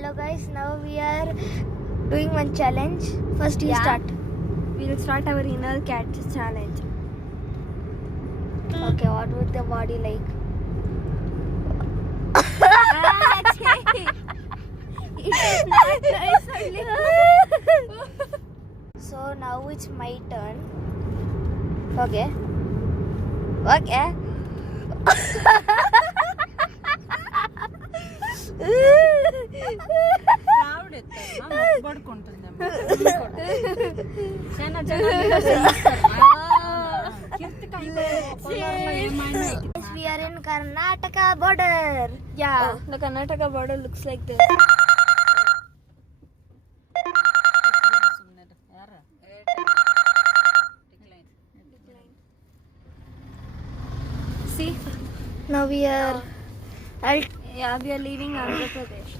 Hello guys, now we are doing one challenge. First you start. We'll start our inner cat challenge. Okay, what would the body like? It is not nice only. So now it's my turn. Okay. Okay. We are in Karnataka border. Yeah, the Karnataka border looks like this. See? Now we are. Yeah, we are leaving Andhra Pradesh.